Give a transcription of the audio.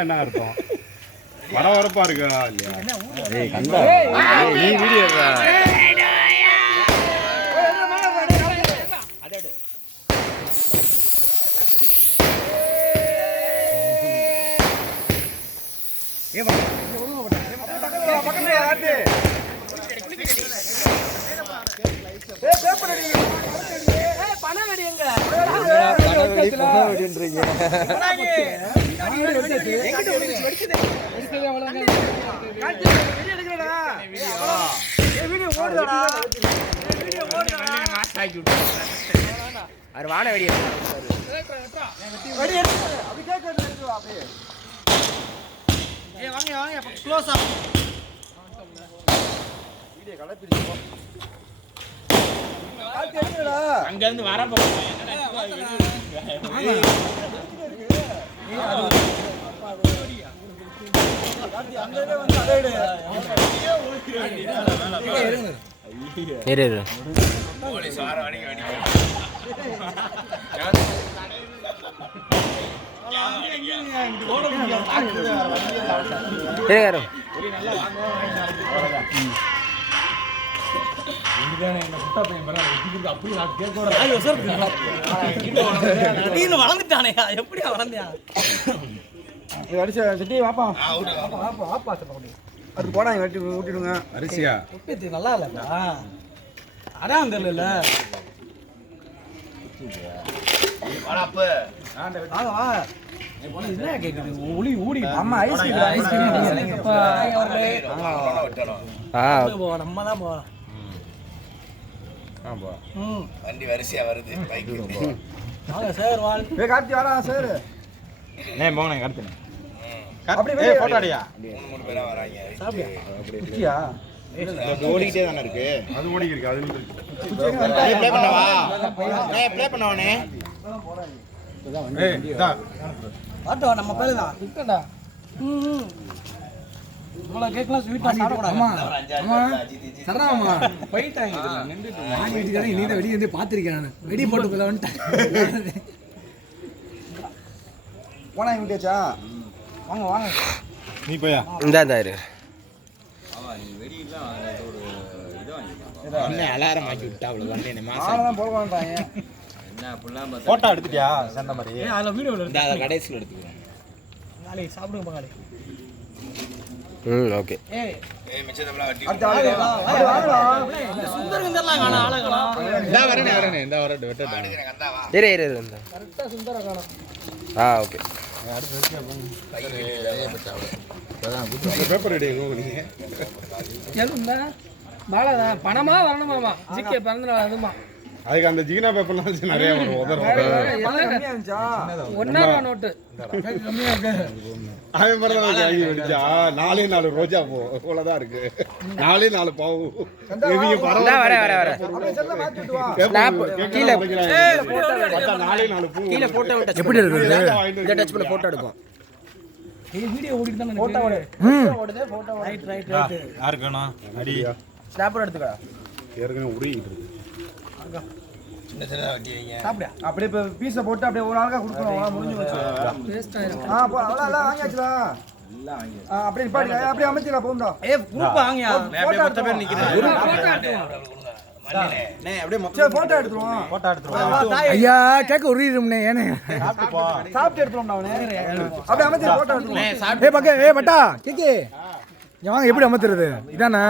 என்ன இருக்கும் வரவரப்பா இருக்கா இல்லையா நீ வீடியோ வான வெடி அங்க இருந்து வர வளர்ந்துட்டானே எப்படியா வளர்ந்தியா அது போடா வெட்டி ஊட்டிடுங்க அரிசியா நல்லா இல்ல அதான் தெரியல வண்டி வரிசையா வருது கார்த்தி வரா சார் கார்த்தி அப்படியே போட்டோ அடியா 3 பேரா வராங்க குச்சியா ஓடிட்டே தான இருக்கு அது ஓடி இருக்கு அது ப்ளே பண்ணவா ப்ளே பண்ணவனே ஆட்டோ நம்ம பேரு தான் இருக்கடா நம்மள கேக்கலாம் ஸ்வீட்டா சாப்பிட கூடாது அம்மா சரமா போயிட்டாங்க நின்னுட்டு நான் வீட்டுக்கு நீ தான் வெடி வந்து பாத்திருக்கேன் நான் வெடி போட்டு போல வந்துட்டேன் போனா விட்டாச்சா வாங்க வாங்க நீ போயா இந்தா இரு வெடி இல்ல ஒரு இது வாங்கிட்டான் அண்ணே அலாரம் ஆக்கி விட்டா அவ்வளவு அண்ணே மாசம் தான் போக வேண்டாங்க என்ன அப்படிலாம் போட்டோ எடுத்துட்டியா சண்ட மாதிரி அதுல வீடியோல இந்த அத கடைசில எடுத்துக்கிறேன் நாளைக்கு சாப்பிடுங்க பகாலி ஓகே ஏய் மிச்சதெல்லாம் வட்டி வாங்கடா சுந்தரம் தெரியலாம் காணா ஆளை காணா இந்த வரேனே இந்த வரட்டு வெட்டடா கந்தாவா இரு கரெக்ட்டா சுந்தரம் காணா ஓகே அடுத்து வரிசையா போங்க பேப்பர் ரெடி நீங்க ஏலும்டா பாலா பணமா வரணுமாமா ஜிகே பிறந்தனால அதுமா அதுக்கு அந்த ஜிகினா பேப்பர்லாம் நிறைய வரும் ஒன்னா நோட்டு கம்மியா இருக்கு அவன் மாதிரி தான் வாங்கி வெடிச்சா 4 ரோஜா பூ இவ்வளவுதான் இருக்கு 4 பாவு இவங்க வர ஸ்னாப் கீழ பார்த்தா 4 பூ கீழ போட்டோ விட்ட எப்படி இருக்கு இத டச் பண்ண போட்டோ எடுக்கும் ஏய் வீடியோ ஓடிட்டு தான் போட்டோ ஓடுதே போட்டோ ரைட் யாருக்கு வேணும் அடி ஸ்னாப் எடுத்துக்கடா ஏற்கனவே உருகிட்டு இருக்கு சின்ன சின்னதா வட்டி வைங்க சாப்பிடு அப்படியே இப்ப பீஸை போட்டு அப்படியே ஒரு ஆளுக்கா கொடுக்கணும் முடிஞ்சு போச்சு வேஸ்ட் ஆயிரும் அவ்வளவு வாங்கியாச்சுடா எல்லாம் வாங்கி அப்படியே நிப்பாடி அப்படியே அமைச்சிரா போண்டா குரூப் வாங்கியா அப்படியே மொத்த பேர் நிக்கிறேன் அப்படியே மொத்த போட்டோ எடுத்துறோம் ஐயா கேக்க உரியும்னே ஏனே சாப்பிட்டு எடுத்துறோம்டா அவனே அப்படியே அமைச்சி போட்டோ எடுத்துறோம் பக்கே பட்டா கேக்கே வாங்க எப்படி அமத்துறது இதானா